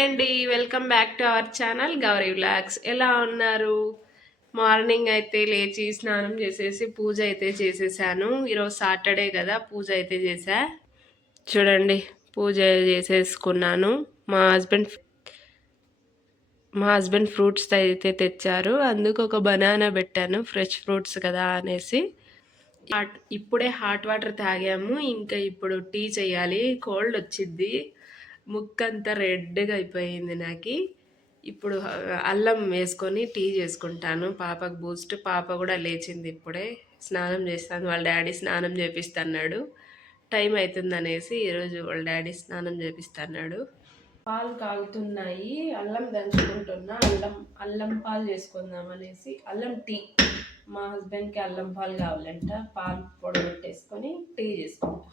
Hi అండి welcome back to our channel Gowri vlogs. ఎలా ఉన్నారు? మార్నింగ్ అయితే లేచి స్నానం చేసేసి పూజ అయితే చేసేసాను. ఈరోజు సాటర్డే కదా పూజ అయితే చేసా చూడండి పూజ చేసేసుకున్నాను. మా హస్బెండ్ మా హస్బెండ్ ఫ్రూట్స్ అయితే తెచ్చారు. అందుకు ఒక బనానా పెట్టాను ఫ్రెష్ ఫ్రూట్స్ కదా అనేసి. హాట్ ఇప్పుడే హాట్ వాటర్ తాగాము. ఇంకా ఇప్పుడు టీ చేయాలి. కోల్డ్ వచ్చింది ముక్కంతా రెడ్గా అయిపోయింది నాకు. ఇప్పుడు అల్లం వేసుకొని టీ చేసుకుంటాను. పాపకు బూస్ట్ పాప కూడా లేచింది ఇప్పుడే. స్నానం చేస్తాను వాళ్ళ డాడీ స్నానం చేపిస్తున్నాడు. టైం అవుతుందనేసి ఈరోజు వాళ్ళ డాడీ స్నానం చేపిస్తున్నాడు. పాలు కాగుతున్నాయి అల్లం దంచుకుంటున్నా అల్లం అల్లం పాలు చేసుకుందాం అనేసి అల్లం టీ. మా హస్బెండ్కి అల్లం పాలు కావాలంట పాలు పొడగొట్టేసుకొని టీ చేసుకుంటా.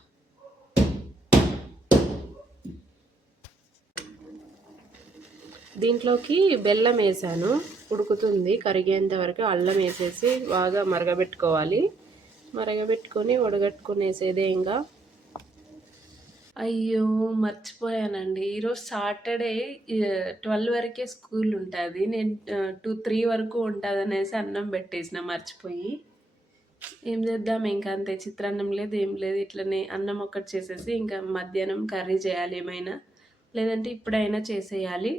దీంట్లోకి బెల్లం వేసాను. ఉడుకుతుంది. కరిగేంత వరకు అల్లం వేసేసి బాగా మరగబెట్టుకోవాలి. మరగబెట్టుకొని ఉడగట్టుకునేసేదే ఇంకా. అయ్యో మర్చిపోయానండి. ఈరోజు సాటర్డే ట్వెల్వ్ వరకే స్కూల్ ఉంటుంది. నేను టూ త్రీ వరకు ఉంటుంది అనేసి అన్నం పెట్టేసిన మర్చిపోయి. ఏం చేద్దాం? ఇంకా అంతే. చిత్రాన్నం లేదు ఏం లేదు. ఇట్లనే అన్నం ఒక్కటి చేసేసి ఇంకా మధ్యాహ్నం కర్రీ చేయాలి ఏమైనా. లేదంటే ఇప్పుడైనా చేసేయాలి.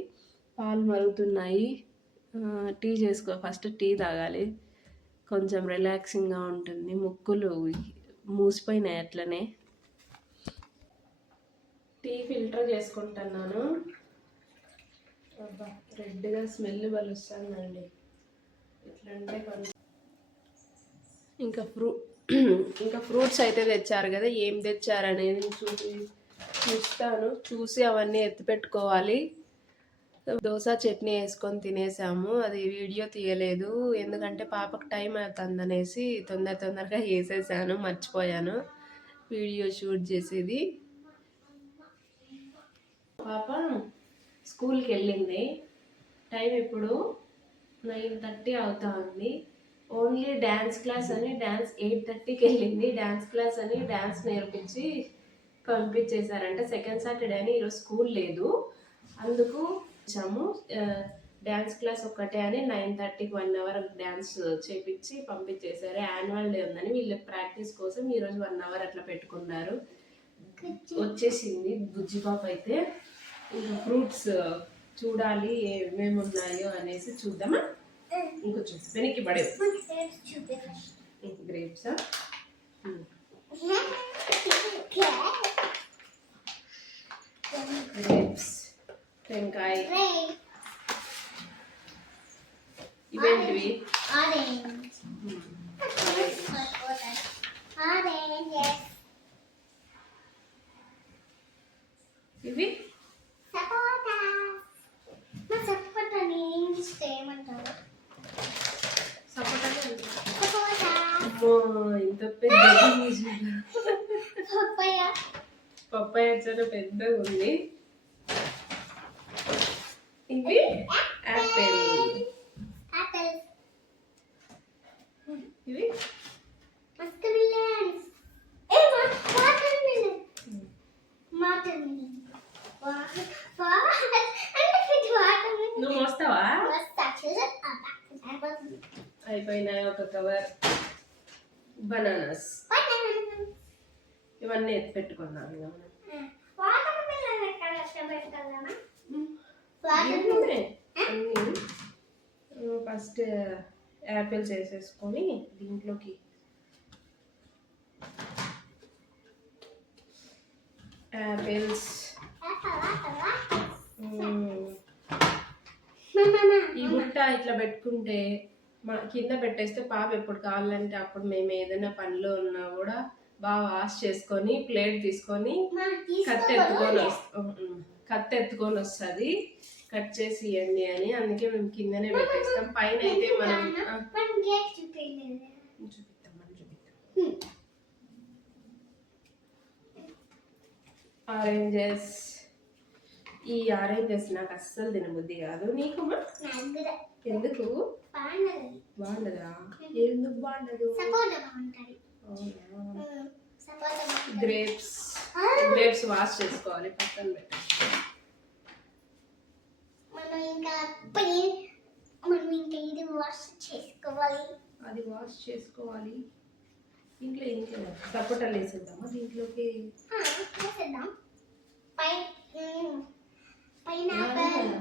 పాలు మరుగుతున్నాయి. టీ చేసుకో ఫస్ట్ టీ తాగాలి. కొంచెం రిలాక్సింగ్గా ఉంటుంది. ముక్కులు మూసిపోయినాయి అట్లనే. టీ ఫిల్టర్ చేసుకుంటున్నాను. రెడ్గా స్మెల్ వలుస్తుందండి ఎట్లంటే కొంచెం ఇంకా ఫ్రూ ఇంకా ఫ్రూట్స్ అయితే తెచ్చారు కదా ఏం తెచ్చారనేది చూసి చూస్తాను. చూసి అవన్నీ ఎత్తి పెట్టుకోవాలి దోశ చట్నీ వేసుకొని తినేసాము. అది వీడియో తీయలేదు. ఎందుకంటే పాపకు టైం అవుతుంది అనేసి తొందర తొందరగా వేసేసాను మర్చిపోయాను. వీడియో షూట్ చేసేది. పాప స్కూల్కి వెళ్ళింది. టైం ఇప్పుడు నైన్ థర్టీ అవుతా ఉంది ఓన్లీ డ్యాన్స్ క్లాస్ అని డ్యాన్స్ ఎయిట్ థర్టీకి వెళ్ళింది. డ్యాన్స్ క్లాస్ అని డ్యాన్స్ నేర్పించి పంపించేశారంటే. సెకండ్ సాటర్డే అని ఈరోజు స్కూల్ లేదు. అందుకు ఇచ్చాము. డ్యాన్స్ క్లాస్ ఒక్కటే అని నైన్ థర్టీకి వన్ అవర్ డ్యాన్స్ చేపించి పంపించేశారు. యాన్యువల్ డే ఉందని వీళ్ళు ప్రాక్టీస్ కోసం ఈరోజు వన్ అవర్ అట్లా పెట్టుకున్నారు. వచ్చేసింది బుజ్జిపాప అయితే. ఇంకా ఫ్రూట్స్ చూడాలి ఏమేమి ఉన్నాయో అనేసి చూద్దామా? ఇంకో చూ వెనక్కి పడే. గ్రేప్సా. గ్రేప్స్. టెంకాయ. ఇవేంటివి? ఇవి? ఇంత పెద్ద పప్పాయ. చాలా పెద్దగా ఉంది ఇవి? యాపిల్ ఇవి? నువ్వు మోస్తావా? అయిపోయినాయి ఒక కవర్. బనానాస్ ఇవన్నీ ఎత్తి ఇక మనం. ఫస్ట్ యాపిల్స్ వేసేసుకొని దీంట్లోకి యాపిల్స్. ఈ బుట్ట ఇట్లా పెట్టుకుంటే మా కింద పెట్టేస్తే పాప ఎప్పుడు కావాలంటే అప్పుడు మేము ఏదైనా పనిలో ఉన్నా కూడా బాగా వాష్ చేసుకొని ప్లేట్ తీసుకొని కత్తి ఎత్తుకొని వస్తాం కత్తి ఎత్తుకొని వస్తుంది. కట్ చేసి ఇవ్వండి అని. అందుకే మేము కిందనే పెట్టేస్తాం. పైన అయితే మనం చూపిస్తాం మనం చూపిస్తాం. ఆరెంజెస్ ఈ ఆరెంజెస్ నాకు అస్సలు తినబుద్ధి కాదు. నీకు ఎందుకు? బాగుండదా. ఎందుకు బాగుండదు? గ్రేప్స్ గ్రేప్స్ వాష్ చేసుకోవాలి. పక్కన పెట్టి. పెయిన్ మనం ఇంకా ఇది వాష్ చేసుకోవాలి. అది వాష్ చేసుకోవాలి. ఇంట్లో ఏం చేయాలి? సపోటాలు వేసేద్దామా దీంట్లోకి ఆ, వేసేద్దాం పై పైనాపిల్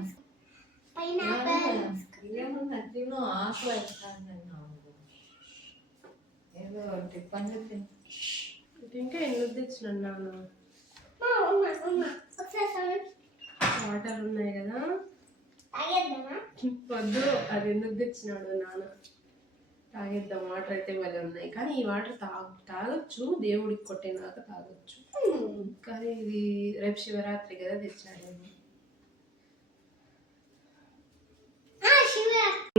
పైనాపిల్ ఆకు వేస్తాను ఏదో ఇంకా తెచ్చినాను చూడండి. వాటర్ ఉన్నాయి కదా? వద్దు అది ఎందుకు తెచ్చినాడు నాన్న. తాగేద్దాం వాటర్ అయితే భలే ఉన్నాయి. కానీ ఈ వాటర్ తాగు తాగొచ్చు దేవుడికి కొట్టినాక తాగొచ్చు. కానీ ఇది రేపు శివరాత్రి కదా తెచ్చాడేమో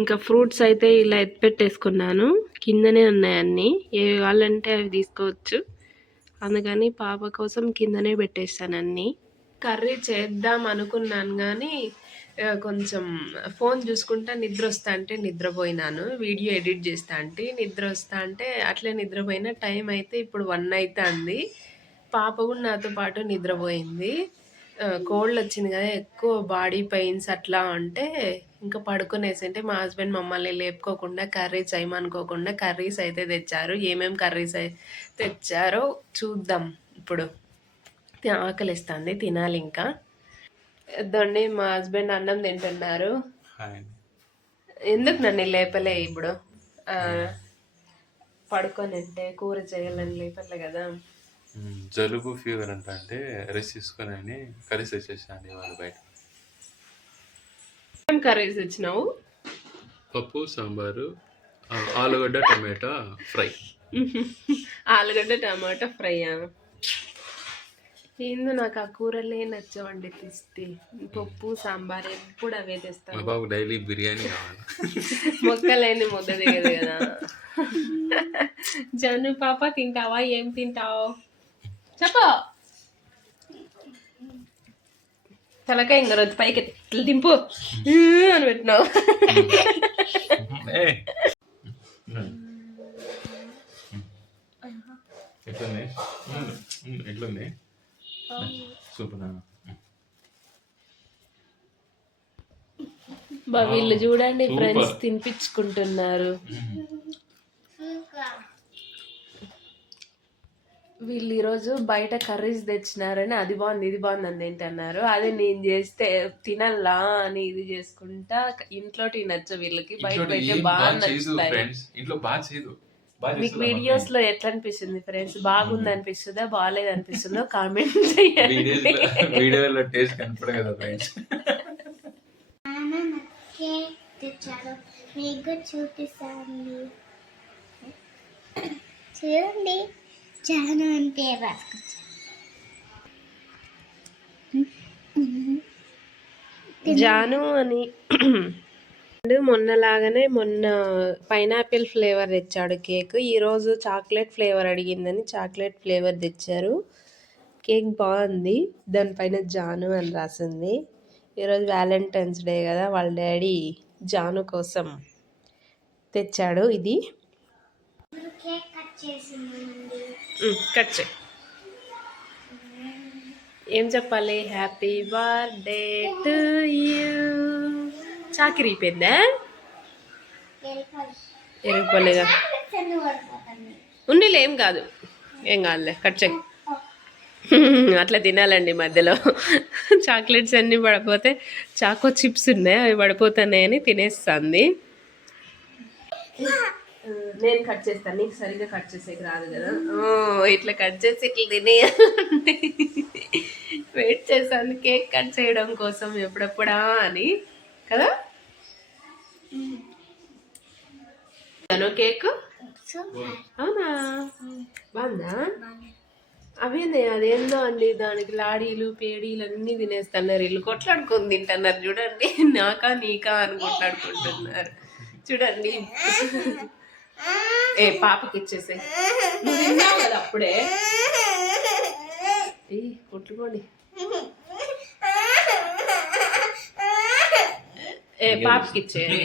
ఇంకా ఫ్రూట్స్ అయితే ఇలా ఎత్తిపెట్టేసుకున్నాను కిందనే ఉన్నాయి అన్ని. ఏ కావాలంటే అవి తీసుకోవచ్చు. అందుకని పాప కోసం కిందనే పెట్టేస్తాను అన్ని. కర్రీ చేద్దాం అనుకున్నాను కానీ కొంచెం ఫోన్ చూసుకుంటా నిద్ర వస్తా అంటే నిద్రపోయినాను. వీడియో ఎడిట్ చేస్తా అంటే నిద్ర వస్తా అంటే అట్లే నిద్రపోయిన టైం అయితే ఇప్పుడు వన్ అవుతుంది పాప కూడా నాతో పాటు నిద్రపోయింది. కోల్డ్ వచ్చింది కదా ఎక్కువ బాడీ పెయిన్స్ అట్లా అంటే ఇంకా పడుకునేసి అంటే మా హస్బెండ్ మమ్మల్ని లేపుకోకుండా కర్రీస్ చేయమనుకోకుండా కర్రీస్ అయితే తెచ్చారు. ఏమేం కర్రీస్ తెచ్చారో చూద్దాం. ఇప్పుడు ఆకలిస్తుంది తినాలి ఇంకా ఇద్దండి మా హస్బెండ్ అన్నం తింటున్నారు. ఎందుకు నన్ను లేపలే ఇప్పుడు? పడుకొని అంటే కూర చేయాలని లేపలే కదా. జలుబు ఫీవర్ అంట అంటే రెస్ట్ తీసుకొని అని కర్రీస్ వచ్చేసాను వాళ్ళు బయట. ఏం కర్రీస్ తెచ్చినావు? పప్పు సాంబారు ఆలుగడ్డ టమాటా ఫ్రై. ఆలుగడ్డ టమాటా ఫ్రైయా? ఏందో నాకు ఆ కూరలే నచ్చవండి తెస్తే. పప్పు సాంబార్ ఎప్పుడు అవే తెస్తాను. బాబు డైలీ బిర్యానీ కావాలి. మొక్కలేని ముద్ద దిగదు కదా. జను పాప తింటావా? ఏం తింటావు? చెప్పు. తలకాయ ఇంక రోజు పైకి ఎత్తి దింపు. అని పెట్టినావు. ఎట్లుంది. ఎట్లుంది? సూపర్ బా వీళ్ళు చూడండి. ఫ్రెండ్స్ తినిపించుకుంటున్నారు. వీళ్ళు ఈరోజు బయట కర్రీస్ తెచ్చినారని అది బాగుంది ఇది బాగుంది అని తింటున్నారు. అదే నేను చేస్తే తినల్లా అని ఇది చేసుకుంటా ఇంట్లో తినచ్చు వీళ్ళకి బయట బాగా నచ్చుతాయి. ఫ్రెండ్స్ ఇంట్లో బాగా చేయదు బాగా మీకు వీడియోస్? లో ఎట్లా అనిపిస్తుంది ఫ్రెండ్స్? బాగుంది అనిపిస్తుందా? బాగాలేదు అనిపిస్తుందో? కామెంట్ చేయండి. వీడియోలో టేస్ట్ కనపడ కదా ఫ్రెండ్స్. తెచ్చారు. మీకు చూపిస్తాను చూడండి. చాలా అంటే రాసుకొచ్చాను జాను అని మొన్నలాగానే మొన్న పైనాపిల్ ఫ్లేవర్ తెచ్చాడు కేక్. ఈరోజు చాక్లెట్ ఫ్లేవర్ అడిగిందని చాక్లెట్ ఫ్లేవర్ తెచ్చారు. కేక్ బాగుంది. దానిపైన జాను అని రాసింది. ఈరోజు వ్యాలంటైన్స్ డే కదా వాళ్ళ డాడీ జాను కోసం తెచ్చాడు ఇది. కట్ చేసిందండి. కట్ చేయి. ఏం చెప్పాలి? Happy birthday to you. చాకిరి అయిపోయిందా ఎరిగిపోలేదా ఉన్నీళ్ళు ఏం కాదు. ఏం కాదులే కట్ చేయి. అట్లా తినాలండి మధ్యలో. చాక్లెట్స్ అన్నీ పడిపోతే చాకో చిప్స్ ఉన్నాయి? అవి పడిపోతున్నాయని తినేస్తుంది. నేను కట్ చేస్తాను నీకు సరిగ్గా కట్ చేసేకి రాదు కదా. ఓ, ఇట్లా కట్ చేసి ఇట్లా తినేయాలంటే. వెయిట్ చేస్తాను కేక్ కట్ చేయడం కోసం ఎప్పుడెప్పుడా అని. కదా? అను కేక్. అవునా? బాగుందా? అవేంది అదేందో అండి దానికి లాడీలు పేడీలు అన్నీ తినేస్తున్నారు. వీళ్ళు కొట్లాడుకొని తింటున్నారు. చూడండి. నాకా నీకా అని కొట్లాడుకుంటున్నారు. చూడండి. ఏ పాపకి ఇచ్చేసే. నువ్వు తిన్నావు కదా అప్పుడే? ఏ కొట్టుకోండి. ఏ పాపకి ఇచ్చేయండి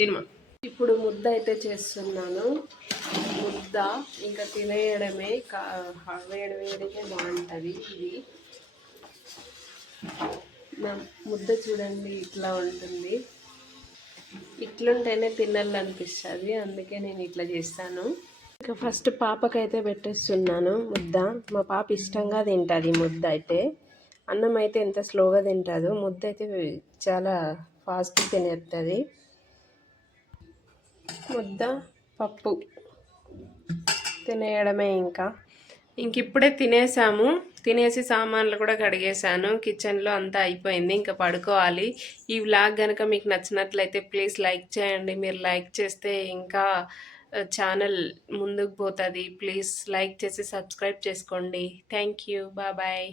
తినమా ఇప్పుడు ముద్ద అయితే చేస్తున్నాను. ముద్ద ఇంకా తినేయడమే వేడి వేడిగా బాగుంటుంది ఇది. నా ముద్ద చూడండి ఇట్లా ఉంటుంది. ఇట్లుంటేనే తినాలనిపిస్తుంది అందుకే నేను ఇట్లా చేస్తాను. ఇంకా ఫస్ట్ పాపకైతే పెట్టేస్తున్నాను ముద్ద. మా పాప ఇష్టంగా తింటుంది ముద్ద అయితే. అన్నం అయితే ఎంత స్లోగా తింటుందో ముద్ద అయితే చాలా ఫాస్ట్ తినేస్తుంది ముద్ద పప్పు తినేయడమే ఇంకా. ఇంక ఇప్పుడే తినేసాము. తినేసి సామాన్లు కూడా కడిగేసాను కిచెన్లో అంతా అయిపోయింది. ఇంకా పడుకోవాలి. ఈ వ్లాగ్ కనుక మీకు నచ్చినట్లయితే ప్లీజ్ లైక్ చేయండి. మీరు లైక్ చేస్తే ఇంకా ఛానల్ ముందుకు పోతుంది. ప్లీజ్ లైక్ చేసి సబ్స్క్రైబ్ చేసుకోండి. Thank you. బాయ్.